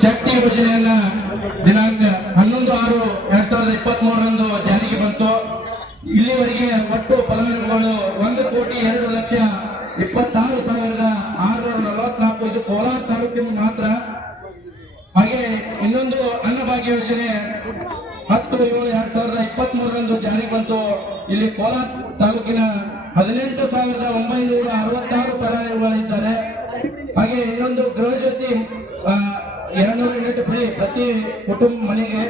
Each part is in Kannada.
ಶಕ್ತಿ ಯೋಜನೆಯನ್ನ ದಿನಾಂಕ 11/6/2023 ಜಾರಿಗೆ ಬಂತು. ಇಲ್ಲಿವರೆಗೆ ಒಟ್ಟು ಫಲಾನುಭವಿಗಳು 1,02,26,644 ಇದು ಕೋಲಾರ ತಾಲೂಕಿನ ಮಾತ್ರ. ಹಾಗೆ ಇನ್ನೊಂದು ಅನ್ನಭಾಗ್ಯ ಯೋಜನೆ 10/7/2023 ಜಾರಿಗೆ ಬಂತು. ಇಲ್ಲಿ ಕೋಲಾರ ತಾಲೂಕಿನ 18,966 ಫಲಾನುಭವಿಗಳಿದ್ದಾರೆ. ಹಾಗೆ ಇನ್ನೊಂದು ಗೃಹ ಜ್ಯೋತಿ 200 ಯೂನಿಟ್ ಫ್ರೀ ಪ್ರತಿ ಕುಟುಂಬ ಮನೆಗೆ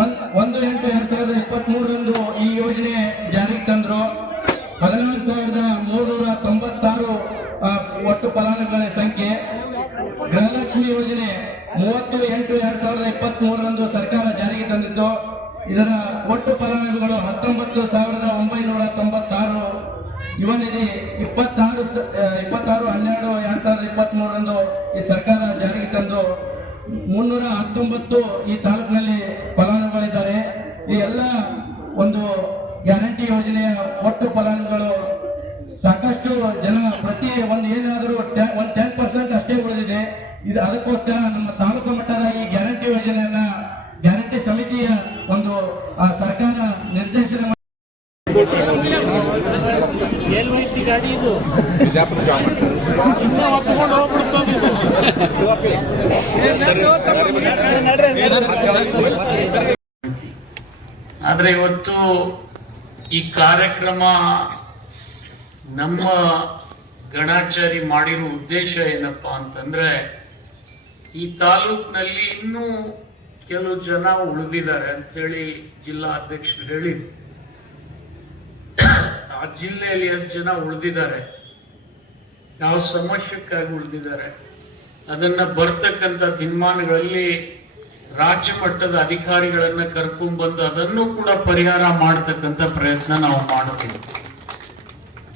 1/8/2023 ಈ ಯೋಜನೆ ಜಾರಿಗೆ ತಂದ್ರು. 16,396 ಒಟ್ಟು ಫಲಾನುಭವಿಗಳ ಸಂಖ್ಯೆ. ಗೃಹಲಕ್ಷ್ಮಿ ಯೋಜನೆ 30/8/2023 ಸರ್ಕಾರ ಜಾರಿಗೆ ತಂದಿದ್ದು. ಇದರ ಒಟ್ಟು ಫಲಾನುಭವಿಗಳು 19,996. ಯುವ ನಿಧಿ 26/12/2023 ಈ ಸರ್ಕಾರ ಜಾರಿಗೆ ತಂದು 319 ಈ ತಾಲೂಕಿನಲ್ಲಿ ಫಲಾನುಭವಿಗಳಿದ್ದಾರೆ. ಈ ಎಲ್ಲ ಒಂದು ಗ್ಯಾರಂಟಿ ಯೋಜನೆಯ ಒಟ್ಟು ಫಲಾನುಭವಿಗಳು ಸಾಕಷ್ಟು ಜನ ಪ್ರತಿ ಏನಾದರೂ 10% ಅಷ್ಟೇ ಉಳಿದಿದೆ. ಇದು ಅದಕ್ಕೋಸ್ಕರ ನಮ್ಮ ತಾಲೂಕು ಮಟ್ಟದ ಈ ಗ್ಯಾರಂಟಿ ಯೋಜನೆಯನ್ನ ಗ್ಯಾರಂಟಿ ಸಮಿತಿಯ ಒಂದು ಸರ್ಕಾರ ನಿರ್ದೇಶನ ಗಾಡಿ ಇದು ಆದ್ರೆ ಇವತ್ತು ಈ ಕಾರ್ಯಕ್ರಮ ನಮ್ಮ ಗಣಾಚಾರಿ ಮಾಡಿರೋ ಉದ್ದೇಶ ಏನಪ್ಪಾ ಅಂತಂದ್ರೆ, ಈ ತಾಲೂಕಿನಲ್ಲಿ ಇನ್ನೂ ಕೆಲವು ಜನ ಉಳಿದಿದ್ದಾರೆ ಅಂತ ಹೇಳಿ ಜಿಲ್ಲಾ ಅಧ್ಯಕ್ಷರು ಹೇಳಿದ್ರು. ಆ ಜಿಲ್ಲೆಯಲ್ಲಿ ಎಷ್ಟು ಜನ ಉಳಿದಿದ್ದಾರೆ, ಯಾವ ಸಮಸ್ಯೆಕ್ಕಾಗಿ ಉಳಿದಿದ್ದಾರೆ, ಅದನ್ನ ಬರ್ತಕ್ಕಂಥ ದಿನಮಾನಗಳಲ್ಲಿ ರಾಜ್ಯ ಮಟ್ಟದ ಅಧಿಕಾರಿಗಳನ್ನ ಕರ್ಕೊಂಡ್ಬಂದು ಅದನ್ನು ಕೂಡ ಪರಿಹಾರ ಮಾಡತಕ್ಕಂಥ ಪ್ರಯತ್ನ ನಾವು ಮಾಡ್ತೀವಿ.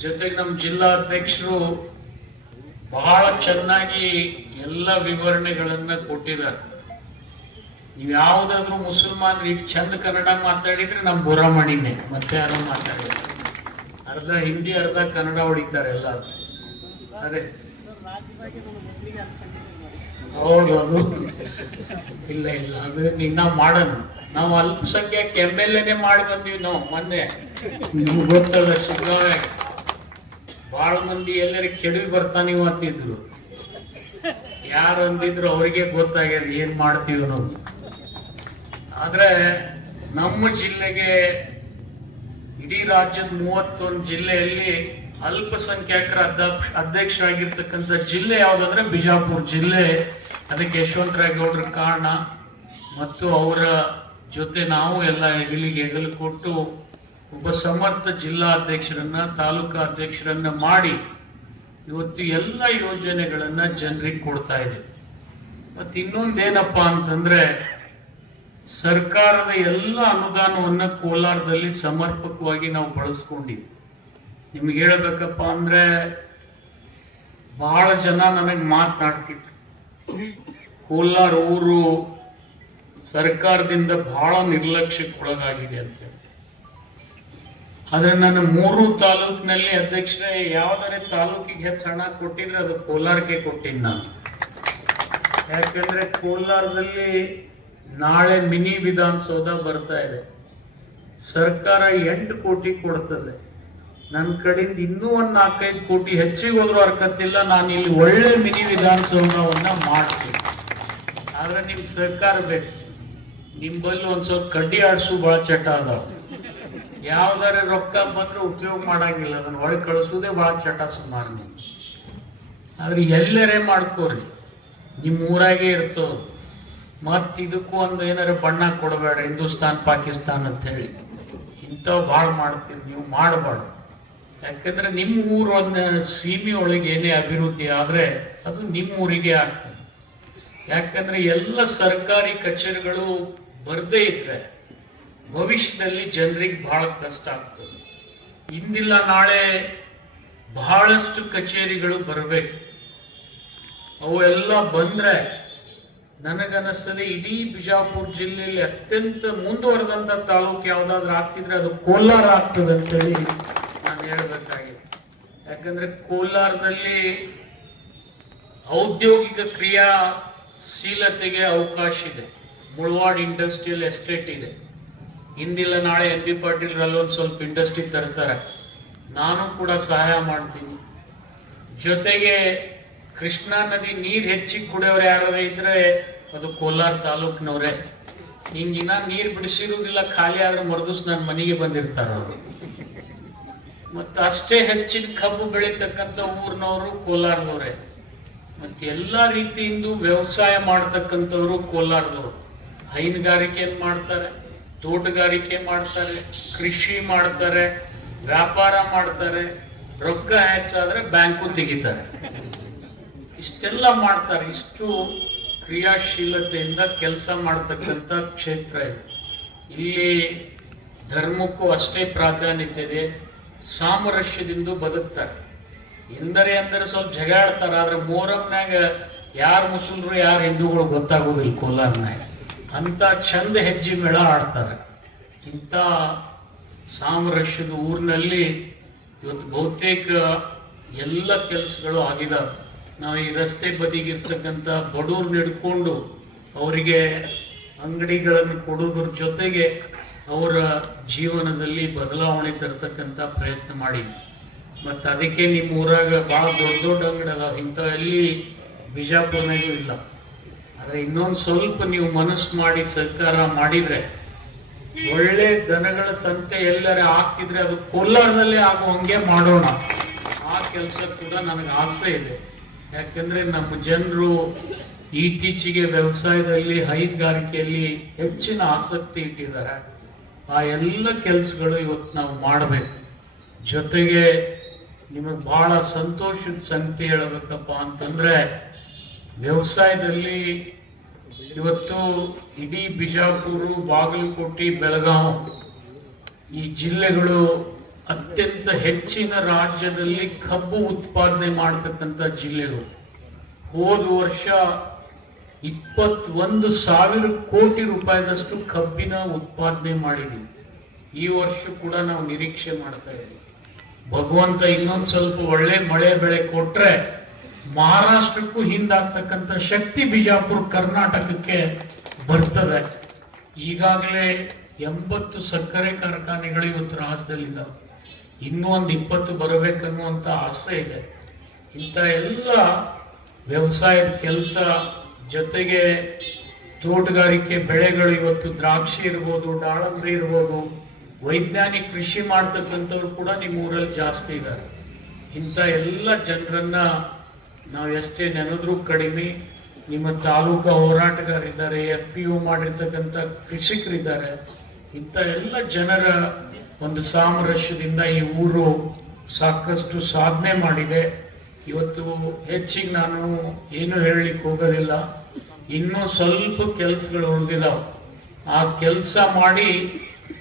ಜೊತೆಗೆ ನಮ್ಮ ಜಿಲ್ಲಾ ಅಧ್ಯಕ್ಷರು ಬಹಳ ಚೆನ್ನಾಗಿ ಎಲ್ಲ ವಿವರಣೆಗಳನ್ನ ಕೊಟ್ಟಿದ್ದಾರೆ. ನೀವು ಯಾವ್ದಾದ್ರು ಮುಸಲ್ಮಾನ್ರು ಇಷ್ಟು ಚಂದ ಕನ್ನಡ ಮಾತಾಡಿದ್ರೆ ನಮ್ ಬುರಾಮಣಿನೇ, ಮತ್ತೆ ಯಾರು ಮಾತಾಡಿದ್ರೆ ಅರ್ಧ ಹಿಂದಿ ಅರ್ಧ ಕನ್ನಡ ಹೊಡಿತಾರೆ ಎಲ್ಲ. ಅದೇ ಹೌದು, ಅದು ಇಲ್ಲ ಅದು ಇನ್ನ ಮಾಡೋಣ. ನಾವು ಅಲ್ಪಸಂಖ್ಯಾಕ MLA ಮಾಡಿ ಬಂದೀವಿ ನಾವು ಮೊನ್ನೆ. ನಿಮ್ಗೆ ಗೊತ್ತಲ್ಲ, ಸಿಗ್ಗಾವೆ ಬಹಳ ಮಂದಿ ಎಲ್ಲರ ಕೆಡವಿ ಬರ್ತಾನೀವ್ ಅಂತಿದ್ರು. ಯಾರು ಅಂದಿದ್ರು ಅವ್ರಿಗೆ ಗೊತ್ತಾಗ್ಯದ ಏನ್ ಮಾಡ್ತೀವಿ ನಾವು. ಆದ್ರೆ ನಮ್ಮ ಜಿಲ್ಲೆಗೆ ಇಡೀ ರಾಜ್ಯದ 31 ಜಿಲ್ಲೆಯಲ್ಲಿ ಅಲ್ಪಸಂಖ್ಯಾತರ ಅಧ್ಯಕ್ಷರಾಗಿರ್ತಕ್ಕಂಥ ಜಿಲ್ಲೆ ಯಾವ್ದಂದ್ರೆ ಬಿಜಾಪುರ ಜಿಲ್ಲೆ. ಅದಕ್ಕೆ ಯಶವಂತರಾಯ ಗೌಡ್ರ ಕಾರಣ ಮತ್ತು ಅವರ ಜೊತೆ ನಾವು ಎಲ್ಲ ಹೆಗಲು ಕೊಟ್ಟು ಒಬ್ಬ ಸಮರ್ಥ ಜಿಲ್ಲಾ ಅಧ್ಯಕ್ಷರನ್ನ ತಾಲೂಕಾ ಅಧ್ಯಕ್ಷರನ್ನ ಮಾಡಿ ಇವತ್ತು ಎಲ್ಲ ಯೋಜನೆಗಳನ್ನ ಜನರಿಗೆ ಕೊಡ್ತಾ ಇದೆ. ಮತ್ತೆ ಇನ್ನೊಂದೇನಪ್ಪಾ ಅಂತಂದ್ರೆ, ಸರ್ಕಾರದ ಎಲ್ಲ ಅನುದಾನವನ್ನ ಕೋಲಾರದಲ್ಲಿ ಸಮರ್ಪಕವಾಗಿ ನಾವು ಬಳಸ್ಕೊಂಡಿವಿ. ನಿಮ್ಗೆ ಹೇಳ್ಬೇಕಪ್ಪ ಅಂದ್ರೆ, ಬಹಳ ಜನ ನನಗೆ ಮಾತನಾಡ್ತಿದ್ರು ಕೋಲಾರ ಊರು ಸರ್ಕಾರದಿಂದ ಬಹಳ ನಿರ್ಲಕ್ಷ್ಯಕ್ಕೆ ಒಳಗಾಗಿದೆ ಅಂತ. ಆದ್ರೆ ನನ್ನ 3 ತಾಲೂಕಿನಲ್ಲಿ ಅಧ್ಯಕ್ಷರೇ, ಯಾವ್ದಾರೆ ತಾಲೂಕಿಗೆ ಹೆಚ್ಚು ಹಣ ಕೊಟ್ಟಿದ್ರೆ ಅದು ಕೋಲಾರಕ್ಕೆ ಕೊಟ್ಟಿನಿ ನಾನು. ಯಾಕಂದ್ರೆ ಕೋಲಾರದಲ್ಲಿ ನಾಳೆ ಮಿನಿ ವಿಧಾನಸೌಧ ಬರ್ತಾ ಇದೆ. ಸರ್ಕಾರ 8 ಕೋಟಿ ಕೊಡ್ತದೆ. ನನ್ನ ಕಡೆಯಿಂದ ಇನ್ನೂ ಒಂದು 4-5 ಕೋಟಿ ಹೆಚ್ಚಿಗೆ ಹೋದ್ರೂ ಹರ್ಕತ್ತಿಲ್ಲ. ನಾನು ಇಲ್ಲಿ ಒಳ್ಳೆ ಮಿನಿ ವಿಧಾನಸೌಧವನ್ನ ಮಾಡ್ತೀನಿ. ಆದ್ರೆ ನಿಮ್ ಸರ್ಕಾರ ಬೇಕು. ನಿಂಬಲ್ಲಿ ಒಂದ್ ಸ್ವಲ್ಪ ಕಡ್ಡಿ ಆಡ್ಸು ಬಹಳ ಚಟ ಅದಾವ. ಯಾವ್ದಾರೆ ರೊಕ್ಕ ಬಂದ್ರೆ ಉಪಯೋಗ ಮಾಡಂಗಿಲ್ಲ, ಅದನ್ನ ಒಳಗೆ ಕಳಿಸೋದೇ ಬಹಳ ಚಟ ಸುಮಾರು. ನೀವು ಆದ್ರೆ ಎಲ್ಲರೇ ಮಾಡ್ಕೋರಿ, ನಿಮ್ ಊರಾಗೆ ಇರ್ತವ. ಮತ್ ಇದಕ್ಕೂ ಒಂದು ಏನಾರ ಬಣ್ಣ ಕೊಡಬೇಡ, ಹಿಂದೂಸ್ತಾನ್ ಪಾಕಿಸ್ತಾನ್ ಅಂತ ಹೇಳಿ ಇಂಥವ್ ಭಾಳ ಮಾಡ್ತೀರಿ. ನೀವು ಮಾಡಬಾರ್ದು. ಯಾಕಂದ್ರೆ ನಿಮ್ಮ ಊರು ಒಂದು ಸೀಮೆ ಒಳಗೆ ಏನೇ ಅಭಿವೃದ್ಧಿ ಆದ್ರೆ ಅದು ನಿಮ್ಮ ಊರಿಗೆ ಆಗ್ತದೆ. ಯಾಕಂದ್ರೆ ಎಲ್ಲ ಸರ್ಕಾರಿ ಕಚೇರಿಗಳು ಬರ್ದೇ ಇದ್ರೆ ಭವಿಷ್ಯದಲ್ಲಿ ಜನರಿಗೆ ಬಹಳ ಕಷ್ಟ ಆಗ್ತದೆ. ಇಂದಿಲ್ಲ ನಾಳೆ ಬಹಳಷ್ಟು ಕಚೇರಿಗಳು ಬರಬೇಕು. ಅವೆಲ್ಲ ಬಂದ್ರೆ ನನಗನ್ನಿಸ್ತದೆ ಇಡೀ ಬಿಜಾಪುರ ಜಿಲ್ಲೆಯಲ್ಲಿ ಅತ್ಯಂತ ಮುಂದುವರೆದಂತ ತಾಲೂಕು ಯಾವ್ದಾದ್ರು ಆಗ್ತಿದ್ರೆ ಅದು ಕೋಲಾರ ಆಗ್ತದೆ ಅಂತೇಳಿ ನಾನು ಹೇಳ್ಬೇಕಾಗಿದೆ. ಯಾಕಂದ್ರೆ ಕೋಲಾರದಲ್ಲಿ ಔದ್ಯೋಗಿಕ ಕ್ರಿಯಾ ಶೀಲತೆಗೆ ಅವಕಾಶ ಇದೆ. ಮುಳವಾಡ್ ಇಂಡಸ್ಟ್ರಿಯಲ್ ಎಸ್ಟೇಟ್ ಇದೆ. ಇಂದಿಲ್ಲ ನಾಳೆ ಎಂ ಬಿ ಪಾಟೀಲ್ ಅಲ್ಲೊಂದು ಸ್ವಲ್ಪ ಇಂಡಸ್ಟ್ರಿ ತರ್ತಾರೆ, ನಾನು ಕೂಡ ಸಹಾಯ ಮಾಡ್ತೀನಿ. ಜೊತೆಗೆ ಕೃಷ್ಣಾ ನದಿ ನೀರು ಹೆಚ್ಚಿಗೆ ಕುಡಿಯೋರು ಯಾರು ಇದ್ರೆ ಅದು ಕೋಲಾರ ತಾಲೂಕಿನವ್ರೆ. ಹಿಂಗಿನ ನೀರು ಬಿಡಿಸಿರುವುದಿಲ್ಲ, ಖಾಲಿ ಆದ್ರೆ ಮರುದಿವ್ಸ ನನ್ನ ಮನೆಗೆ ಬಂದಿರ್ತಾರ ಅವರು. ಮತ್ತು ಅಷ್ಟೇ ಹೆಚ್ಚಿನ ಕಬ್ಬು ಬೆಳೀತಕ್ಕಂಥ ಊರಿನವರು ಕೋಲಾರದವ್ರೆ. ಮತ್ತೆ ಎಲ್ಲಾ ರೀತಿಯಿಂದ ವ್ಯವಸಾಯ ಮಾಡ್ತಕ್ಕಂಥವ್ರು ಕೋಲಾರದವರು. ಹೈನುಗಾರಿಕೆ ಮಾಡ್ತಾರೆ, ತೋಟಗಾರಿಕೆ ಮಾಡ್ತಾರೆ, ಕೃಷಿ ಮಾಡ್ತಾರೆ, ವ್ಯಾಪಾರ ಮಾಡ್ತಾರೆ, ರೊಕ್ಕ ಹೆಚ್ಚಾದ್ರೆ ಬ್ಯಾಂಕು ತೆಗಿತಾರೆ. ಇಷ್ಟೆಲ್ಲ ಮಾಡ್ತಾರೆ. ಇಷ್ಟು ಕ್ರಿಯಾಶೀಲತೆಯಿಂದ ಕೆಲಸ ಮಾಡ್ತಕ್ಕಂಥ ಕ್ಷೇತ್ರ ಇದೆ. ಇಲ್ಲಿ ಧರ್ಮಕ್ಕೂ ಅಷ್ಟೇ ಪ್ರಾಧಾನ್ಯತೆ ಇದೆ. ಸಾಮರಸ್ಯದಿಂದ ಬದುಕ್ತಾರೆ. ಎಂದರೆ ಅಂದರೆ ಸ್ವಲ್ಪ ಜಗಾಡ್ತಾರೆ, ಆದ್ರೆ ಮೊಹರಂನಾಗ ಯಾರು ಮುಸ್ಲಿಮ್ರು ಯಾರು ಹಿಂದೂಗಳು ಗೊತ್ತಾಗೋದಿಲ್ಲ ಕೋಲಾರ್ನಾಗ. ಅಂತ ಚಂದ ಹೆಜ್ಜೆ ಮೇಳ ಆಡ್ತಾರೆ. ಇಂಥ ಸಾಮರಸ್ಯದ ಊರಿನಲ್ಲಿ ಇವತ್ತು ಬಹುತೇಕ ಎಲ್ಲ ಕೆಲಸಗಳು ಆಗಿದಾವೆ. ನಾವು ಈ ರಸ್ತೆ ಬದಿಗಿರ್ತಕ್ಕಂಥ ಬಡವ್ರು ನಡ್ಕೊಂಡು ಅವರಿಗೆ ಅಂಗಡಿಗಳನ್ನು ಕೊಡೋದ್ರ ಜೊತೆಗೆ ಅವರ ಜೀವನದಲ್ಲಿ ಬದಲಾವಣೆ ತರ್ತಕ್ಕಂಥ ಪ್ರಯತ್ನ ಮಾಡಿದ್ವಿ. ಮತ್ತು ಅದಕ್ಕೆ ನಿಮ್ಮ ಊರಾಗ ಭಾಳ ದೊಡ್ಡ ದೊಡ್ಡ ಅಂಗಡಿ ಅದಾವ, ಇಂಥವೆಲ್ಲಿ ಬಿಜಾಪುರನಾಗೂ ಇಲ್ಲ. ಆದರೆ ಇನ್ನೊಂದು ಸ್ವಲ್ಪ ನೀವು ಮನಸ್ಸು ಮಾಡಿ ಸರ್ಕಾರ ಮಾಡಿದರೆ, ಒಳ್ಳೆ ದನಗಳ ಸಂತೆ ಎಲ್ಲರ ಆಗ್ತಿದ್ರೆ ಅದು ಕೋಲಾರದಲ್ಲೇ ಆಗುವಂಗೆ ಮಾಡೋಣ. ಆ ಕೆಲಸ ಕೂಡ ನನಗೆ ಆಸೆ ಇದೆ. ಯಾಕಂದ್ರೆ ನಮ್ಮ ಜನರು ಇತ್ತೀಚೆಗೆ ವ್ಯವಸಾಯದಲ್ಲಿ ಹೈನುಗಾರಿಕೆಯಲ್ಲಿ ಹೆಚ್ಚಿನ ಆಸಕ್ತಿ ಇಟ್ಟಿದ್ದಾರೆ. ಆ ಎಲ್ಲ ಕೆಲಸಗಳು ಇವತ್ತು ನಾವು ಮಾಡಬೇಕು. ಜೊತೆಗೆ ನಿಮಗೆ ಬಹಳ ಸಂತೋಷದ ಸಂಗತಿ ಹೇಳಬೇಕಪ್ಪ ಅಂತಂದ್ರೆ, ವ್ಯವಸಾಯದಲ್ಲಿ ಇವತ್ತು ಇಡೀ ಬಿಜಾಪುರ, ಬಾಗಲಕೋಟೆ, ಬೆಳಗಾವಿ ಈ ಜಿಲ್ಲೆಗಳು ಅತ್ಯಂತ ಹೆಚ್ಚಿನ ರಾಜ್ಯದಲ್ಲಿ ಕಬ್ಬು ಉತ್ಪಾದನೆ ಮಾಡತಕ್ಕಂಥ ಜಿಲ್ಲೆಗಳು. ಹೋದ ವರ್ಷ 21,000 ಕೋಟಿ ರೂಪಾಯಿದಷ್ಟು ಕಬ್ಬಿನ ಉತ್ಪಾದನೆ ಮಾಡಿದ್ದೀವಿ. ಈ ವರ್ಷ ಕೂಡ ನಾವು ನಿರೀಕ್ಷೆ ಮಾಡ್ತಾ ಇದ್ದೀವಿ. ಭಗವಂತ ಇನ್ನೊಂದು ಸ್ವಲ್ಪ ಒಳ್ಳೆ ಮಳೆ ಬೆಳೆ ಕೊಟ್ರೆ ಮಹಾರಾಷ್ಟ್ರಕ್ಕೂ ಹಿಂದಾಗ್ತಕ್ಕಂಥ ಶಕ್ತಿ ಬಿಜಾಪುರ ಕರ್ನಾಟಕಕ್ಕೆ ಬರ್ತದೆ. ಈಗಾಗಲೇ 80 ಸಕ್ಕರೆ ಕಾರ್ಖಾನೆಗಳು ಇವತ್ತು ರಾಜ್ಯದಲ್ಲಿದ್ದಾವೆ. ಇನ್ನೂ ಒಂದು 20 ಬರಬೇಕನ್ನುವಂಥ ಆಸೆ ಇದೆ. ಇಂಥ ಎಲ್ಲ ವ್ಯವಸಾಯದ ಕೆಲಸ ಜೊತೆಗೆ ತೋಟಗಾರಿಕೆ ಬೆಳೆಗಳು, ಇವತ್ತು ದ್ರಾಕ್ಷಿ ಇರ್ಬೋದು, ದಾಳಂಬ್ರಿ ಇರ್ಬೋದು, ವೈಜ್ಞಾನಿಕ ಕೃಷಿ ಮಾಡ್ತಕ್ಕಂಥವ್ರು ಕೂಡ ನಿಮ್ಮ ಊರಲ್ಲಿ ಜಾಸ್ತಿ ಇದ್ದಾರೆ. ಇಂಥ ಎಲ್ಲ ಜನರನ್ನ ನಾವು ಎಷ್ಟೇ ನೆನೆದ್ರೂ ಕಡಿಮೆ. ನಿಮ್ಮ ತಾಲೂಕಾ ಹೋರಾಟಗಾರಿದ್ದಾರೆ, FPO ಮಾಡಿರ್ತಕ್ಕಂಥ ಕೃಷಿಕರಿದ್ದಾರೆ. ಇಂಥ ಎಲ್ಲ ಜನರ ಒಂದು ಸಾಮರಸ್ಯದಿಂದ ಈ ಊರು ಸಾಕಷ್ಟು ಸಾಧನೆ ಮಾಡಿದೆ. ಇವತ್ತು ಹೆಚ್ಚಿಗೆ ನಾನು ಏನು ಹೇಳಲಿಕ್ಕೆ ಹೋಗೋದಿಲ್ಲ. ಇನ್ನೂ ಸ್ವಲ್ಪ ಕೆಲಸಗಳು ಉಳಿದಿದ್ದಾವೆ. ಆ ಕೆಲಸ ಮಾಡಿ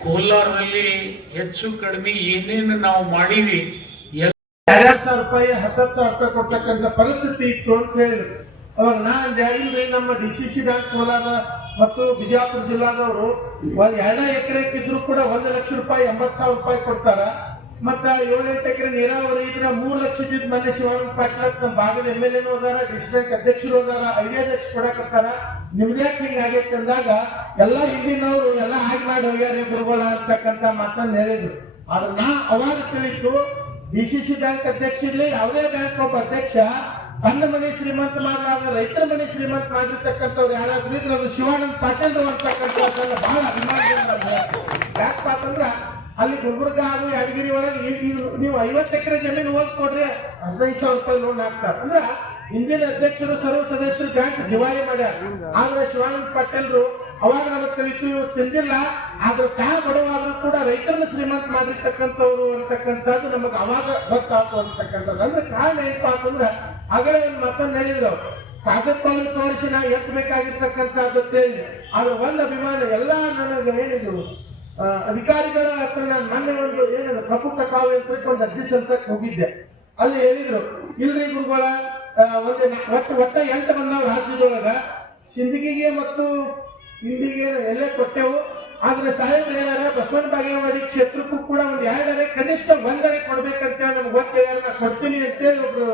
ಕೋಲಾರದಲ್ಲಿ ಹೆಚ್ಚು ಕಡಿಮೆ ಏನೇನು ನಾವು ಮಾಡೀವಿ 2,000 ರೂಪಾಯಿ 10,000 ರೂಪಾಯಿ ಕೊಡ್ತಕ್ಕಂಥ ಪರಿಸ್ಥಿತಿ ಇತ್ತು ಅಂತ ಹೇಳಿದ್ರು. ಅವಾಗ ನಾನು ಇಲ್ರಿ, ನಮ್ಮ DCC ಬ್ಯಾಂಕ್ ಕೋಲಾರ ಮತ್ತು ಬಿಜಾಪುರ ಜಿಲ್ಲಾದವರು ಒಂದ್ 2 ಎಕರೆ ಇದ್ರು ಕೂಡ 1 ಲಕ್ಷ ರೂಪಾಯಿ 80,000 ರೂಪಾಯಿ ಕೊಡ್ತಾರ. ಮತ್ತ 7-8 ಎಕರೆ ನೀರಾವರಿ ಇದ್ರೆ 3 ಲಕ್ಷ ಮನೆ ಶಿವಾನಂದ ಪಾಟೀಲ್ ನಮ್ಮ ಭಾಗದ MLA ಅದಾರ, ಡಿಸ್ಟ್ರಿಕ್ಟ್ ಅಧ್ಯಕ್ಷರು ಅದಾರ, 5 ಲಕ್ಷ ಕೊಡಕತ್ತಾರ. ನಿಮ್ದ್ಯಾಕೆ ಹಿಂಗಾಗೈತೆ ಅಂದಾಗ ಎಲ್ಲ ಹಿಂದಿನವರು ಎಲ್ಲ ಹಾಗೆ ಮಾಡಿ ಹೋಗ್ಯಾರ ಗುರುಗಳ ಅಂತಕ್ಕಂಥ ಮಾತನ್ನ ಹೇಳಿದ್ರು. ಆದ್ರೆ ನಾ ಅವಾಗ ತಿಳಿತು, DCC ಬ್ಯಾಂಕ್ ಅಧ್ಯಕ್ಷ ಇರ್ಲಿ, ಯಾವುದೇ ಬ್ಯಾಂಕ್ ಒಬ್ಬ ಅಧ್ಯಕ್ಷ ತನ್ನ ಮನೆ ಶ್ರೀಮಂತ ಮಾಡಲಾದ ರೈತರ ಮನೆ ಶ್ರೀಮಂತ ಮಾಡಿರ್ತಕ್ಕಂಥವ್ರು ಯಾರಾದ್ರೂ ಇದ್ರೆ ಅದು ಶಿವಾನಂದ ಪಾಟೀಲ್ ಅಂತಕ್ಕಂಥದ್ದನ್ನ ಬಹಳ ಅಭಿಮಾನದಿಂದ ಯಾಕಪ್ಪ ಅಂತಂದ್ರ ಅಲ್ಲಿ ಗುಲ್ಬರ್ಗ ಹಾಗೂ ಯಾದಗಿರಿ ಒಳಗೆ ನೀವು 50 ಎಕರೆ ಜಮೀನು ಹೋಗಿ ಕೊಡ್ರಿ 15,000 ರೂಪಾಯಿ ಲೋನ್ ಹಾಕ್ತಾರೆ. ಅಂದ್ರ ಹಿಂದಿನ ಅಧ್ಯಕ್ಷರು ಸರ್ವ ಸದಸ್ಯರು ಬ್ಯಾಂಕ್ ದಿವಾಳಿ ಮಾಡ್ಯಾರ. ಆದ್ರೆ ಶಿವಾನಂದ ಪಾಟೀಲ್ರು ಅವಾಗ ನಮಗೆ ತಿಳಿತು, ಇವ್ರು ತಿಂದಿಲ್ಲ, ಆದ್ರೆ ಬಡವಾದ್ರೂ ಕೂಡ ರೈತರನ್ನ ಶ್ರೀಮಂತ ಮಾಡಿರ್ತಕ್ಕಂಥವ್ರು ಅಂತಕ್ಕಂಥದ್ದು ನಮಗೆ ಅವಾಗ ಗೊತ್ತಾಯ್ತು ಅಂತಕ್ಕಂಥದ್ದು. ಅಂದ್ರೆ ಕಾರಣ ಏನಪ್ಪಾ ಅಂತಂದ್ರ ಆಗಲೇ ಒಂದು ಮತ್ತೊಂದು ಹೇಳಿದ್ರು, ಕಾಗದ ಪತ್ರ ತೋರಿಸಿ ನಾವು ಎತ್ತಬೇಕಾಗಿರ್ತಕ್ಕಂಥದ್ದು ಹೇಳಿದ್ರು. ಆದ್ರೆ ಒಂದು ಅಭಿಮಾನ ಎಲ್ಲಾ ನನಗೆ ಏನಿದ್ರು ಅಧಿಕಾರಿಗಳ ಹತ್ರ ನಾನು ಮೊನ್ನೆ ಒಂದು ಏನದು ಕಪ್ಪು ಕಟಾವು ಯಂತ್ರಕ್ಕೆ ಒಂದು ಅರ್ಜಿ ಸಲ್ಸಕ್ ಹೋಗಿದ್ದೆ. ಅಲ್ಲಿ ಹೇಳಿದ್ರು, ಇಲ್ರಿ ಗುರುಗಳ ಒಟ್ಟ 8 ಬಂದಾವ್ ರಾಜ್ಯದೊಳಗ, ಸಿಂದಗಿಗೆ ಮತ್ತು ಇಂಡಿಗೆ ಎಲ್ಲೇ ಕೊಟ್ಟೆವು. ಆದ್ರೆ ಸಾಹೇಬ್ರು ಏನಾರ ಬಸವನ ಬಾಗೇವಾಡಿ ಕ್ಷೇತ್ರಕ್ಕೂ ಕೂಡ ಒಂದು 2 ಕನಿಷ್ಠ 1 ಕೊಡ್ಬೇಕಂತ ನಮ್ಗೆ ಗೊತ್ತಿಲ್ಲ, ನಾ ಕೊಡ್ತೀನಿ ಅಂತೇಳಿ ಒಬ್ರು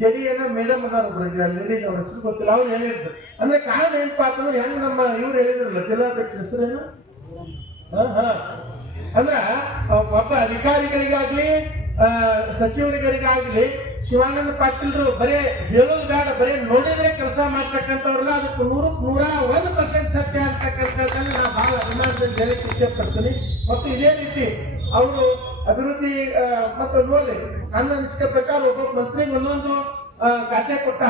ಜೆಡಿಎನ ಮೇಡಮ್ ಅದಾರ ಒಬ್ರು ಲೇಡೀಸ್ ಅವ್ರ ಹೆಸರು ಗೊತ್ತಿಲ್ಲ ಅವ್ರು ಹೇಳಿದ್ರು. ಅಂದ್ರೆ ಕಾರಣ ಏನಪ್ಪಾ ಅಂತಂದ್ರೆ ಹೆಂಗ್ ನಮ್ಮ ಇವ್ರು ಹೇಳಿದ್ರಲ್ಲ ಜಿಲ್ಲಾಧ್ಯಕ್ಷ ಹೆಸರೇನು ಅಂದ್ರ ಒಬ್ಬ ಅಧಿಕಾರಿಗಳಿಗಾಗ್ಲಿ ಸಚಿವರುಗಳಿಗಾಗ್ಲಿ ಶಿವಾನಂದ ಪಾಟೀಲ್ರು ಬರೇ ಹೇಳೋದು ಬೇಡ, ಬರೇ ನೋಡಿದ್ರೆ ಕೆಲಸ ಮಾಡ್ತಕ್ಕಂಥವ್ರಲ್ಲ, ಅದಕ್ಕೆ 101% ಸತ್ಯ ಅಂತಕ್ಕಂಥದ್ದನ್ನ ನಾನು ಬಹಳ ಅಭಿಮಾನದಲ್ಲಿ ಹೇಳಕ್ಕೆ ಇಚ್ಛೆ ಪಡ್ತೀನಿ. ಮತ್ತು ಇದೇ ರೀತಿ ಅವರು ಅಭಿವೃದ್ಧಿ ಮತ್ತು ನೋಡಿ ನನ್ನ ಅನಿಸಿಕೆ ಪ್ರಕಾರ ಒಬ್ಬ ಮಂತ್ರಿಗೆ ಒಂದೊಂದು ಖಾತೆ ಕೊಟ್ಟ,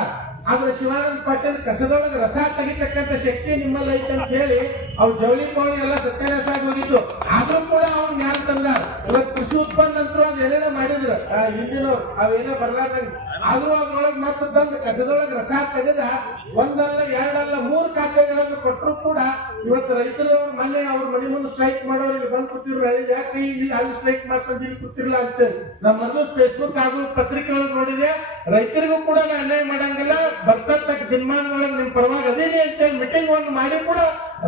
ಆದ್ರೆ ಶಿವಾನಂದ ಪಾಟೀಲ್ ಕಸದೊಳಗೆ ರಸ ತೆಗಿತಕ್ಕಂಥ ಶಕ್ತಿ ನಿಮ್ಮಲ್ಲಿ ಐತೆ ಅಂತ ಹೇಳಿ ಅವ್ರು ಜವಳಿ ಪವಳಿ ಎಲ್ಲ ಸತ್ಯಾನಾಶ ಆಗಿ ಹೋಗಿದ್ದು, ಆದ್ರೂ ಕೂಡ ಅವ್ರು ಜ್ಞಾನ ತಂದ. ಇವತ್ತು ಕೃಷಿ ಉತ್ಪನ್ನ ಅಂತೂ ಅದ್ ಏನೇನೋ ಮಾಡಿದ್ರು ಹಿಂದಿನವ್ರು, ಅವೇನೋ ಬರ್ಲಾರ್ದಂಗ, ಆದ್ರೂ ಅದ್ರೊಳಗೆ ಮತ್ತೆ ತಂದು ಕಸದೊಳಗೆ ರಸ ತೆಗೆದ ಒಂದಲ್ಲ ಎರಡಲ್ಲ 3 ಖಾತೆಗಳನ್ನು ಕೊಟ್ಟರು ಕೂಡ ಇವತ್ತು ರೈತರು ಮೊನ್ನೆ ಅವ್ರ ಮನೆ ಮುಂದೆ ಸ್ಟ್ರೈಕ್ ಮಾಡೋರು ಇಲ್ಲಿ ಬಂದು ಕೂತಿದ್ರು, ಯಾಕೆ ಇಲ್ಲಿ ಅಲ್ಲಿ ಸ್ಟ್ರೈಕ್ ಮಾಡ್ಕೊಂಡು ಇಲ್ಲಿ ಕೂತಿರ್ಲ ಅಂತ ನಮ್ಮ ಮೊದಲು ಫೇಸ್ಬುಕ್ ಹಾಗೂ ಪತ್ರಿಕೆಗಳು ನೋಡಿದೆ. ರೈತರಿಗೂ ಕೂಡ ನಾ ಅನ್ಯಾಯ ಮಾಡಂಗಿಲ್ಲ, ಬರ್ತಕ್ಕ ದಿನಮಾನಗಳಲ್ಲಿ ನಿಮ್ ಪರವಾಗಿ ಅದೇನೆ ಅಂತೇಳಿ ಮೀಟಿಂಗ್ ಒಂದು ಮಾಡಿ ಕೂಡ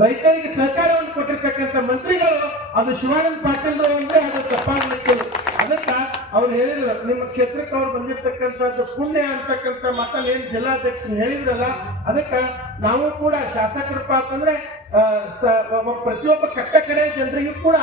ರೈತರಿಗೆ ಸಹಕಾರವನ್ನು ಕೊಟ್ಟಿರ್ತಕ್ಕಂಥ ಮಂತ್ರಿಗಳು ಅದು ಶಿವಾನಂದ ಪಾಟೀಲ್ ಅಂದ್ರೆ ಅದು ತಪ್ಪಾಗ್ಲಿಕ್ಕೆ. ಅದಕ್ಕ ಅವ್ರು ಹೇಳಿದ್ರು ನಿಮ್ಮ ಕ್ಷೇತ್ರಕ್ಕೆ ಅವ್ರು ಬಂದಿರ್ತಕ್ಕಂಥದ್ದು ಪುಣ್ಯ ಅಂತಕ್ಕಂಥ ಮಾತನ್ನ ಏನ್ ಜಿಲ್ಲಾಧ್ಯಕ್ಷರು ಹೇಳಿದ್ರಲ್ಲ, ಅದಕ್ಕ ನಾವು ಕೂಡ ಶಾಸಕರಪ್ಪ ಅಂತಂದ್ರೆ ಪ್ರತಿಯೊಬ್ಬ ಕಟ್ಟ ಕಡೆ ಜನರಿಗೂ ಕೂಡ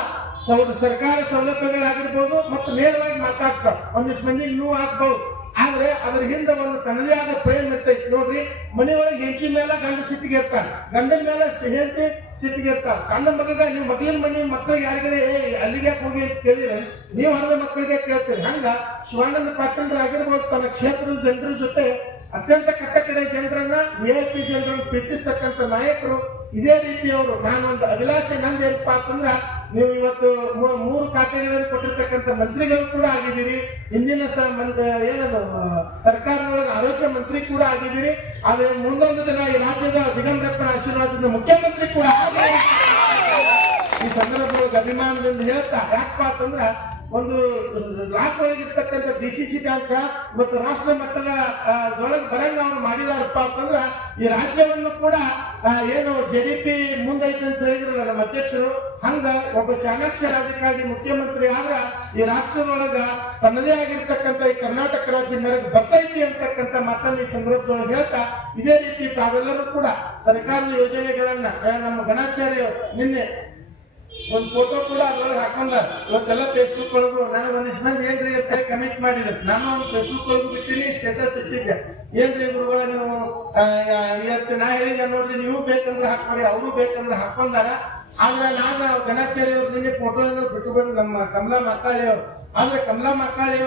ಸರ್ಕಾರ ಸೌಲಭ್ಯಗಳಾಗಿರ್ಬೋದು ಮತ್ತು ನೇರವಾಗಿ ಮಾತಾಡ್ತಾರೆ, ಒಂದಿಷ್ಟು ಮಂದಿ ನೋವು ಆಗ್ಬಹುದು, ಆದ್ರೆ ಅದ್ರ ಹಿಂದೆ ಒಂದು ತನ್ನದೇ ಆದ ಪ್ರೇಮ್ ಇರ್ತೈತಿ. ನೋಡ್ರಿ, ಮನೆಯೊಳಗೆ ಹೆಂಡತಿ ಮೇಲೆ ಗಂಡ ಸಿಟ್ಟಿಗೆ ಇರ್ತಾನೆ, ಗಂಡನ ಮೇಲೆ ಹೆಂಡತಿ ಸಿಟ್ಟಿಗೆ ಇರ್ತಾನೆ. ಗಂಡ ಮಗಗ ನೀವು ಮಗಳಿನ ಮನೆ ಮಕ್ಕಳಿಗೆ ಯಾರಿಗಾರೆ ಅಲ್ಲಿಗೆ ಹೋಗಿ ಅಂತ ಕೇಳಿದ್ರೆ ನೀವು ಹಣದ ಮಕ್ಕಳಿಗೆ ಕೇಳ್ತೀರಿ. ಹಂಗ ಶಿವಾನಂದ ಪಾಟೀಲ್ ಆಗಿರ್ಬೋದು ತನ್ನ ಕ್ಷೇತ್ರದ ಜನರ ಜೊತೆ ಅತ್ಯಂತ ಕಟ್ಟ ಕಡೆ ಜನರನ್ನ VIP ಜನರನ್ನು ಪ್ರೀತಿಸ್ತಕ್ಕಂಥ ನಾಯಕರು. ಇದೇ ರೀತಿ ಅವರು ನಾನೊಂದು ಅಭಿಲಾಷೆ ನಂದು ಏನಪ್ಪಾ ಅಂತಂದ್ರ, ನೀವು ಇವತ್ತು 3 ಖಾತೆಗಳನ್ನು ಕೊಟ್ಟಿರ್ತಕ್ಕಂಥ ಮಂತ್ರಿಗಳು ಕೂಡ ಆಗಿದ್ದೀರಿ, ಹಿಂದಿನ ಏನದು ಸರ್ಕಾರದೊಳಗೆ ಆರೋಗ್ಯ ಮಂತ್ರಿ ಕೂಡ ಆಗಿದ್ದೀರಿ, ಆದ್ರೆ ಮುಂದೊಂದು ದಿನ ಈ ರಾಜ್ಯದ ದಿಗಂಬರಪ್ಪನ ಆಶೀರ್ವಾದದಿಂದ ಮುಖ್ಯಮಂತ್ರಿ ಕೂಡ ಈ ಸಂದರ್ಭದೊಳಗೆ ಅಭಿಮಾನದಿಂದ ಹೇಳ್ತಾ, ಯಾಕಪ್ಪ ಅಂತಂದ್ರ ಒಂದು ರಾಷ್ಟ್ರ ಒಳಗಿರ್ತಕ್ಕಂಥ DCC ಬ್ಯಾಂಕ್ ಮತ್ತು ರಾಷ್ಟ್ರ ಮಟ್ಟದ ಒಳಗೆ ಬರಂಗ ಅವ್ರು ಮಾಡಿದಾರಪ್ಪ ಅಂತಂದ್ರ ಈ ರಾಜ್ಯವನ್ನು ಕೂಡ ಏನು GDP ಮುಂದೈತೆ ಅಂತ ಹೇಳಿದ್ರಲ್ಲ ನಮ್ಮ ಅಧ್ಯಕ್ಷರು, ಹಂಗ ಒಬ್ಬ ಚಾಣಾಕ್ಷ ರಾಜಕಾರಣಿ ಮುಖ್ಯಮಂತ್ರಿ ಆದ್ರ ಈ ರಾಷ್ಟ್ರದೊಳಗ ತನ್ನದೇ ಆಗಿರ್ತಕ್ಕಂಥ ಈ ಕರ್ನಾಟಕ ರಾಜ್ಯ ಮೇರೆಗೆ ಬರ್ತೈತಿ ಅಂತಕ್ಕಂಥ ಮಾತನ್ನ ಈ ಸಂದರ್ಭದೊಳಗೆ ಹೇಳ್ತಾ, ಇದೇ ರೀತಿ ತಾವೆಲ್ಲರೂ ಕೂಡ ಸರ್ಕಾರದ ಯೋಜನೆಗಳನ್ನ ನಮ್ಮ ಗಣಾಚಾರ್ಯ ನಿನ್ನೆ ಒಂದ್ ಫೋಟೋ ಕೂಡ ಅದ್ರೊಳಗೆ ಹಾಕೊಂಡ, ಇವತ್ತೆಲ್ಲ ಫೇಸ್ಬುಕ್ ಒಳಗು ನನಗೆ ಒಂದಿಷ್ಟು ಮಂದಿ ಏನ್ರಿ ಅಂತ ಕಮೆಂಟ್ ಮಾಡಿದ್ರು. ನಾನು ಒಂದು ಫೇಸ್ಬುಕ್ ಒಳಗು ಬಿಟ್ಟಿನಿ, ಸ್ಟೇಟಸ್ ಇಟ್ಟಿದ್ದೆ, ಏನ್ರಿ ಗುರುಗಳ ನೀವು ಇವತ್ತು ನಾ ಹೇಳಿದೆ ನೋಡ್ರಿ, ನೀವು ಬೇಕಂದ್ರೆ ಹಾಕೋರಿ, ಅವರು ಬೇಕಂದ್ರೆ ಹಾಕೊಂಡಾರ. ಆದ್ರೆ ನಾನು ಗಣಾಚಾರ್ಯ ಅವ್ರು ನಿನ್ನೆ ಫೋಟೋವನ್ನು ಬಿಟ್ಟು ಬಂದು ನಮ್ಮ ಕಮಲಾ ಮಕ್ಕಾಳಿ ಅವರು, ಆದ್ರೆ ಕಮಲಾ ಮಕ್ಕಾಳಿ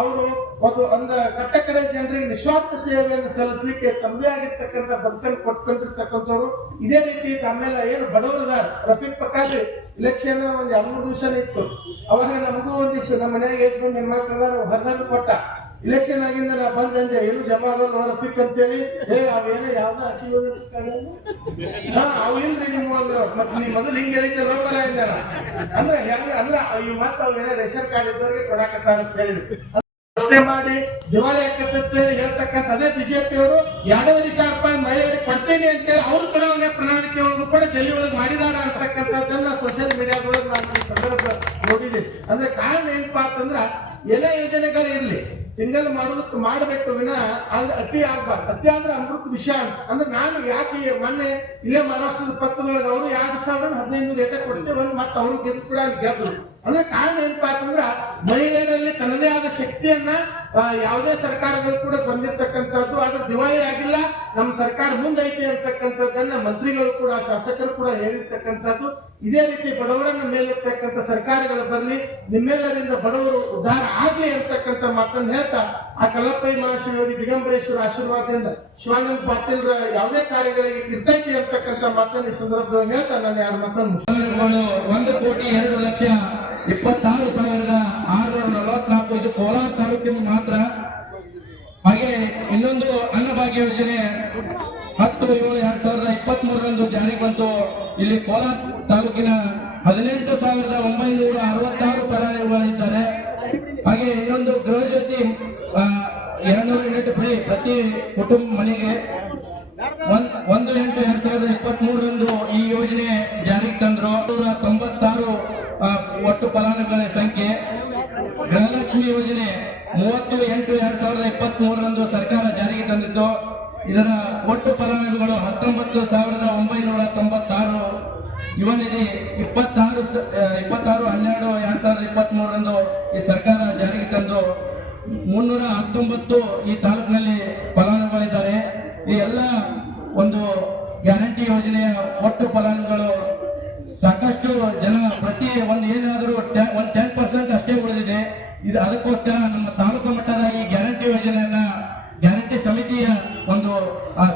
ಅವರು ಒಂದು ಕಟ್ಟ ಕಡೆ ಜನರಿಗೆ ನಿಸ್ವಾರ್ಥ ಸೇವೆಯನ್ನು ಸಲ್ಲಿಸಲಿಕ್ಕೆ ತಮ್ಮದೇ ಆಗಿರ್ತಕ್ಕಂಥ ಬದುಕನ್ನು ಕೊಟ್ಕೊಂಡಿರ್ತಕ್ಕಂಥವ್ರು. ಇದೇ ರೀತಿ ತಮ್ಮೆಲ್ಲ ಏನು ಬಡವರದಾರ ರಫೀಕ್ ಪಕಾಲಿ ಇಲೆಕ್ಷನ್ ಒಂದ್ 2-3 ದಿವಸ ಇತ್ತು, ಅವಾಗ ನಮಗೂ ಒಂದಿಷ್ಟು ನಮ್ಮ ಮನೆಯಾಗ ಎಷ್ಟು ಮಂದಿ ಹೆಣ್ಮಕ್ಳು ಹೊರಗಡೆ ಕೊಟ್ಟ. ಇಲೆಕ್ಷನ್ ಆಗಿಂದ ನಾ ಬಂದೆ, ಏನು ಜಮಾ ಆಗೋದು ರಫೀಕ್ ಅಂತೇಳಿ, ಅವೇನು ಯಾವ್ದ ಅಚ್ಚಿ ಅವು ಇಲ್ರಿ ನಿಮ್ಮ ಮತ್ತೆ ನೀವು ಮೊದಲು ಹಿಂಗೆ ಹೇಳಿದ್ದೆ ಲೋಕಲ ಇದ್ದಾರ ಅಂದ್ರೆ ಹೆಂಗ ಅಂದ್ರೆ ಇವ್ ಮತ್ತೆ ಅವೇನ ರೇಷನ್ ಕಾರ್ಡ್ ಇದ್ದವ್ರಿಗೆ ಕೊಡಾಕತ್ತಾರ ಅಂತ ಹೇಳಿದ್ರು. ಪ್ರಶ್ನೆ ಮಾಡಿ ದಿವಾಳಿ ಹಾಕತ್ತೆ ಹೇಳ್ತಕ್ಕಂಥ ಅದೇ ಬಿಜೆಪಿ ಅವರು 2,500 ರೂಪಾಯಿ ಮಹಿಳೆಯರಿಗೆ ಕೊಡ್ತೀನಿ ಅಂತೇಳಿ ಅವ್ರು ಚುನಾವಣೆ ಪ್ರಣಾಳಿಕೆ ಒಳಗೂ ಕೂಡ ಡೆಲ್ಲಿ ಒಳಗೆ ಮಾಡಿದಾರ ಅಂತಕ್ಕಂಥದ್ದನ್ನ ಸೋಷಿಯಲ್ ಮೀಡಿಯಾದೊಳಗೆ ನಾನು ಈ ಸಂದರ್ಭ ನೋಡಿದ್ದೀನಿ. ಅಂದ್ರೆ ಕಾರಣ ಏನಪ್ಪಾ ಅಂತಂದ್ರ ಎಲ್ಲ ಯೋಜನೆಗಳು ಇರ್ಲಿ, ತಿಂಗಳು ಮಾಡೋದಕ್ಕೆ ಮಾಡಬೇಕು ವಿನ ಅಂದ್ರೆ ಅತಿ ಆಗ್ಬಾರ್ದು. ಅತಿ ಅಂದ್ರೆ ಅಮೃತ ವಿಷಯ ಅಂದ್ರೆ ನಾನು ಯಾಕೆ ಮೊನ್ನೆ ಇಲ್ಲೇ ಮಹಾರಾಷ್ಟ್ರದ ಪಕ್ಕದೊಳಗೆ ಅವರು 2,1500 ಎಕರೆ ಕೊಡ್ತೇವೆ ಒಂದು ಮತ್ತೆ ಅವ್ರು ಗೆದ್ದು ಕೂಡ ಅಲ್ಲಿ ಗೆದ್ರು. ಅಂದ್ರೆ ಕಾರಣ ಏನಪ್ಪಾ ಅಂತಂದ್ರ ಮಹಿಳೆಯರಲ್ಲಿ ತನ್ನದೇ ಆದ ಶಕ್ತಿಯನ್ನ ಯಾವುದೇ ಸರ್ಕಾರಗಳು ಕೂಡ ಬಂದಿರ್ತಕ್ಕಂಥದ್ದು, ಆದ್ರೆ ದಿವಾಳಿ ಆಗಿಲ್ಲ, ನಮ್ಮ ಸರ್ಕಾರ ಮುಂದೈತಿ ಅಂತಕ್ಕಂಥದ್ದನ್ನ ಮಂತ್ರಿಗಳು ಕೂಡ ಶಾಸಕರು ಕೂಡ ಹೇಳಿರ್ತಕ್ಕಂಥದ್ದು. ಇದೇ ರೀತಿ ಬಡವರನ್ನ ಮೇಲಿರ್ತಕ್ಕಂಥ ಸರ್ಕಾರಗಳು ಬರಲಿ, ನಿಮ್ಮೆಲ್ಲರಿಂದ ಬಡವರು ಉದ್ಧಾರ ಆಗ್ಲಿ ಅಂತಕ್ಕಂಥ ಮಾತನ್ನ ಹೇಳ್ತಾ, ಆ ಕಲ್ಲಪ್ಪಯ್ಯ ಮಹಾಶಿವರಿ ದಿಗಂಬರೇಶ್ವರ ಆಶೀರ್ವಾದದಿಂದ ಶಿವಾನಂದ ಪಾಟೀಲ್ ಯಾವುದೇ ಕಾರ್ಯಗಳಿಗೆ ಇರ್ತೈತಿ ಅಂತಕ್ಕಂಥ ಮಾತನ್ನ ಈ ಸಂದರ್ಭದಲ್ಲಿ ಹೇಳ್ತಾ ನಾನು 2 ಮಾತನ್ನು 1,26,644 ಇದು ಕೋಲಾರ ತಾಲೂಕಿನ ಮಾತ್ರ. ಹಾಗೆ ಇನ್ನೊಂದು ಅನ್ನಭಾಗ್ಯ ಯೋಜನೆ 10/7/2023 ಜಾರಿಗೆ ಬಂತು. ಇಲ್ಲಿ ಕೋಲಾರ ತಾಲೂಕಿನ 18,966 ಫಲಾನುಭವಿಗಳಿದ್ದಾರೆ. ಹಾಗೆ ಇನ್ನೊಂದು ಗೃಹ ಜ್ಯೋತಿ 200 ಯೂನಿಟ್ ಫ್ರೀ ಪ್ರತಿ ಕುಟುಂಬ ಮನೆಗೆ 1/8/2023 ಈ ಯೋಜನೆ ಜಾರಿಗೆ ತಂದ್ರು. 196 ಒಟ್ಟು ಫಲಾನುಭವಿಗಳ ಸಂಖ್ಯೆ. ಗೃಹಲಕ್ಷ್ಮಿ ಪ್ರಥಮ ಯೋಜನೆ 30/8/2023 ಸರ್ಕಾರ ಜಾರಿಗೆ ತಂದಿದ್ದು. ಇದರ ಒಟ್ಟು ಫಲಾನುಭವಿಗಳು 19,996. ಯುವ ನಿಧಿ 26/12/2023 ಈ ಸರ್ಕಾರ ಜಾರಿಗೆ ತಂದು 319 ಈ ತಾಲೂಕಿನಲ್ಲಿ ಫಲಾನುಭವಿಗಳಿದ್ದಾರೆ. ಈ ಎಲ್ಲ ಒಂದು ಗ್ಯಾರಂಟಿ ಯೋಜನೆಯ ಒಟ್ಟು ಫಲಾನುಭವಿಗಳು ಸಾಕಷ್ಟು ಜನ ಪ್ರತಿ ಒಂದು ಏನಾದರೂ ಒಂದು 10% ಅಷ್ಟೇ ಉಳಿದಿದೆ. ಇದು ಅದಕ್ಕೋಸ್ಕರ ನಮ್ಮ ತಾಲೂಕು ಮಟ್ಟದ ಈ ಗ್ಯಾರಂಟಿ ಯೋಜನೆಯನ್ನ ಗ್ಯಾರಂಟಿ ಸಮಿತಿಯ ಒಂದು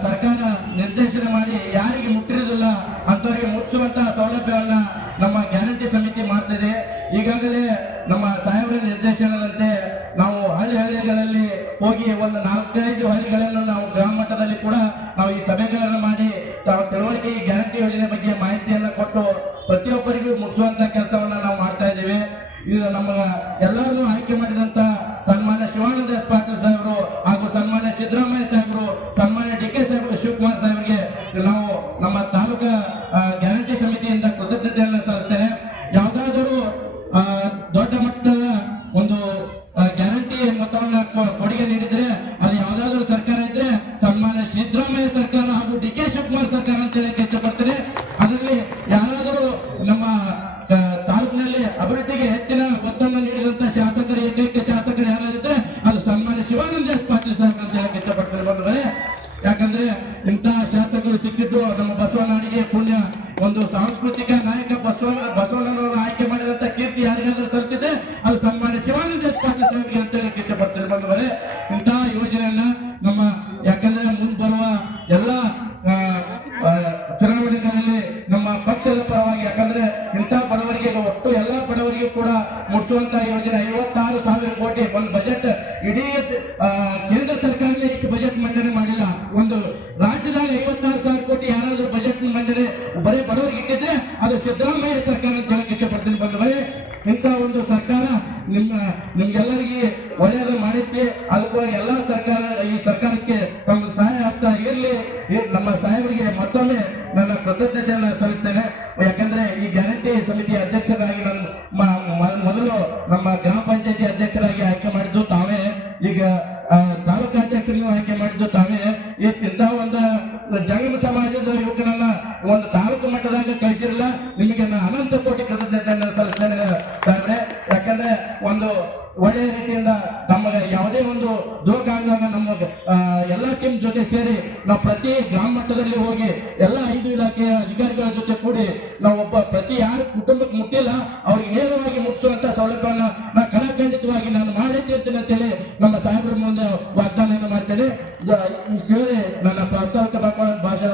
ಸರ್ಕಾರ ನಿರ್ದೇಶನ ಮಾಡಿ ಯಾರಿಗೆ ಮುಟ್ಟಿರುವುದಿಲ್ಲ ಅಂತವರಿಗೆ ಮುಟ್ಟಿಸುವಂತಹ ಸೌಲಭ್ಯವನ್ನ ನಮ್ಮ ಗ್ಯಾರಂಟಿ ಸಮಿತಿ ಮಾಡ್ತಿದೆ. ಈಗಾಗಲೇ ನಮ್ಮ ಸಾಹೇಬರ ನಿರ್ದೇಶನದಂತೆ ನಾವು ಹಳ್ಳಿಗಳಲ್ಲಿ ಹೋಗಿ ಒಂದು 4-5 ಹಳ್ಳಿಗಳನ್ನು ನಾವು ಗ್ರಾಮ ಮಟ್ಟದಲ್ಲಿ ಕೂಡ ನಾವು ಈ ಸಭೆಗಳನ್ನು ಮಾಡಿ ತಾವು ತಿಳುವಳಿಕೆ ಈ ಗ್ಯಾರಂಟಿ ಯೋಜನೆ ಬಗ್ಗೆ ಮಾಹಿತಿಯನ್ನು ಕೊಟ್ಟು ಪ್ರತಿಯೊಬ್ಬರಿಗೂ ಮುಟ್ಟಿಸುವಂತ ಕೆಲಸವನ್ನ ನಾವು ಮಾಡ್ತಾ ಇದ್ದೇವೆ. ಇದು ನಮ್ಮ ಎಲ್ಲರನ್ನೂ ಆಯ್ಕೆ ಮಾಡಿದಂತ ಸನ್ಮಾನ್ಯ ಶಿವಾನಂದ ಎಸ್ ಪಾಟೀಲ್ ಸಾಹೇಬರು ಹಾಗೂ ಸನ್ಮಾನ್ಯ ಸಿದ್ದರಾಮಯ್ಯ ಸಾಹೇಬರು, ಸನ್ಮಾನ್ಯ DK ಸಾಹೇಬರು, ಶಿವಕುಮಾರ್ ಸಾಹೇಬರಿಗೆ ನಾವು ನಮ್ಮ ತಾಲೂಕಾ ಗ್ಯಾರಂಟಿ ಸಮಿತಿಯಿಂದ ಕೃತಜ್ಞತೆಯನ್ನು ಸಲ್ಲಿಸ್ತೇನೆ. ಯಾವುದಾದರೂ ದೊಡ್ಡ ಮಟ್ಟದ ಒಂದು ಗ್ಯಾರಂಟಿ ಮೊತ್ತವನ್ನ ಕೊಡುಗೆ ನೀಡಿದ್ರೆ ಅದು ಯಾವುದಾದ್ರೂ ಸರ್ಕಾರ ಇದ್ರೆ ಸನ್ಮಾನ್ಯ ಸಿದ್ದರಾಮಯ್ಯ ಸರ್ಕಾರ ಹಾಗೂ DK ಶಿವಕುಮಾರ್ ಸರ್ಕಾರ ಅಂತ ಹೇಳಕ್ಕೆ ಇಷ್ಟಪಡ್ತೇನೆ. ಅದರಲ್ಲಿ ಯಾರಾದರೂ ನಮ್ಮ ತಾಲೂಕಿನಲ್ಲಿ ಅಭಿವೃದ್ಧಿಗೆ ಹೆಚ್ಚಿನ ಒತ್ತನ್ನು ನೀಡಿದಂತ ಶಾಸಕರು, ಏಕೈಕ ಶಾಸಕರು ಯಾರಾದ್ರೆ ಅದು ಸನ್ಮಾನ್ಯ ಶಿವಾನಂದ ಎಸ್ ಪಾಟೀಲ್ ಸಾಹೇಬ್ ಅಂತ ಹೇಳಕ್ಕೆ ಇಷ್ಟಪಡ್ತೇನೆ ಬಂದ್ರೆ. ಯಾಕಂದ್ರೆ ಇಂತಹ ಶಾಸಕರು ಸಿಕ್ಕಿದ್ದು ನಮ್ಮ ಬಸವನಾಡಿಗೆ ಪುಣ್ಯ. ಒಂದು ಸಾಂಸ್ಕೃತಿಕ ನಾಯಕ ಬಸವಣ್ಣನವರು ಆಯ್ಕೆ ಮಾಡಿದಂತ ಕೀರ್ತಿ ಯಾರಿಗಾದ್ರೂ ಸಲ್ತಿದೆ ಅದು ಸನ್ಮಾನ್ಯ ಶಿವಾನಂದ ಎಸ್ ಪಾಟೀಲ್ ಸಾಹೇಬ್ಗೆ ಅಂತ ಹೇಳಕ್ಕೆ ಇಷ್ಟಪಡ್ತೇನೆ ಬಂದ್ರೆ. ಇಂತಹ ಯೋಜನೆಯನ್ನ ನಮ್ಮ ಯಾಕಂದ್ರೆ ಮುಂಬರುವ ಎಲ್ಲ ಚುನಾವಣೆಗಳಲ್ಲಿ ನಮ್ಮ ಪಕ್ಷದ ಪರವಾಗಿ, ಯಾಕಂದ್ರೆ ಇಂತಹ ಬಡವರಿಗೆ ಒಟ್ಟು ಎಲ್ಲ ಬಡವರಿಗೂ ಕೂಡ ಮುಟ್ಟುವಂತ ಯೋಜನೆ 56,000 ಕೋಟಿ ಒಂದು ಬಜೆಟ್. ಇಡೀ ಕೇಂದ್ರ ಸರ್ಕಾರನೇ ಇಷ್ಟು ಬಜೆಟ್ ಮಂಡನೆ ಮಾಡಿಲ್ಲ. ಒಂದು ರಾಜ್ಯದಾಗ 56,000 ಕೋಟಿ ಯಾರಾದ್ರೂ ಬಜೆಟ್ ಮಂಡನೆ ಬರೀ ಬಡವರಿಗೆ ಇಟ್ಟಿದ್ರೆ ಅದು ಸಿದ್ದರಾಮಯ್ಯ ಸರ್ಕಾರ ಅಂತ ಹೇಳಕ್ಕೆ ಇಷ್ಟಪಡ್ತೀನಿ ಬಂದ್ರೆ. ಇಂಥ ಒಂದು ಸರ್ಕಾರ ನಿಮ್ಗೆಲ್ಲರಿಗೆ ಒಳ್ಳೆಯದು ಮಾಡಿದ್ವಿ. ಅದಕ್ಕೂ ಎಲ್ಲ ಸರ್ಕಾರ ಈ ಸರ್ಕಾರಕ್ಕೆ ತಮ್ಮ ಸಹಾಯ ಹಸ್ತ ಇರಲಿ. ನಮ್ಮ ಸಾಹೇಬರಿಗೆ ಮತ್ತೊಮ್ಮೆ ನನ್ನ ಕೃತಜ್ಞತೆಯನ್ನು ಸಲ್ಲಿಸ್ತೇನೆ. ಯಾಕಂದ್ರೆ ಈ ಗ್ಯಾರಂಟಿ ಸಮಿತಿ ಅಧ್ಯಕ್ಷರಾಗಿ ನಾನು ಮೊದಲು ನಮ್ಮ ಗ್ರಾಮ ಪಂಚಾಯತಿ ಅಧ್ಯಕ್ಷರಾಗಿ ಆಯ್ಕೆ ಮಾಡಿದ್ದು ತಾವೇ, ಈಗ ತಾಲೂಕು ಅಧ್ಯಕ್ಷರನ್ನು ಆಯ್ಕೆ ಮಾಡಿದ್ದು ತಾವೇ. ಇಂತಹ ಒಂದು ಜಂಗಮ ಸಮಾಜದ ಯುವಕರನ್ನ ಒಂದು ತಾಲೂಕು ಮಟ್ಟದಾಗ ಕಳಿಸಿರಲ್ಲ. ನಿಮಗೆ ನಾನು ಅನಂತ ಕೋಟಿ ಕೃತಜ್ಞತೆಯನ್ನು ಸಲ್ಲಿಸ್ತೇನೆ ಸಾಹೇಬ್ರೆ. ಯಾಕಂದ್ರೆ ಒಂದು ಒಳ್ಳೆಯ ರೀತಿಯಿಂದ ನಮಗೆ ಯಾವುದೇ ಒಂದು ದೋಖ ಆದಾಗ ನಮ್ಮ ಎಲ್ಲ ಟೀಮ್ ಜೊತೆ ಸೇರಿ ನಾವು ಪ್ರತಿ ಗ್ರಾಮ ಮಟ್ಟದಲ್ಲಿ ಹೋಗಿ ಎಲ್ಲ 5 ಇಲಾಖೆಯ ಅಧಿಕಾರಿಗಳ ಜೊತೆ ಕೂಡಿ ನಾವು ಪ್ರತಿ ಯಾರು ಕುಟುಂಬಕ್ಕೆ ಮುಟ್ಟಿಲ್ಲ ಅವ್ರಿಗೆ ನೇರವಾಗಿ ಮುಟ್ಟಿಸುವಂತ ಸೌಲಭ್ಯವನ್ನ ನಾ ಕಲಾಖಂಡಿತವಾಗಿ ನಾನು ಮಾಡಿದ್ದೇನೆ ಅಂತೇಳಿ ನಮ್ಮ ಸಾಹೇಬರ ಮುಂದೆ ವಾಗ್ದಾನವನ್ನು ಮಾಡ್ತೇನೆ. ಇಷ್ಟು ಹೇಳಿ ನನ್ನ ಪ್ರಾಸ್ತಾವಿಕ ಭಾಷಣ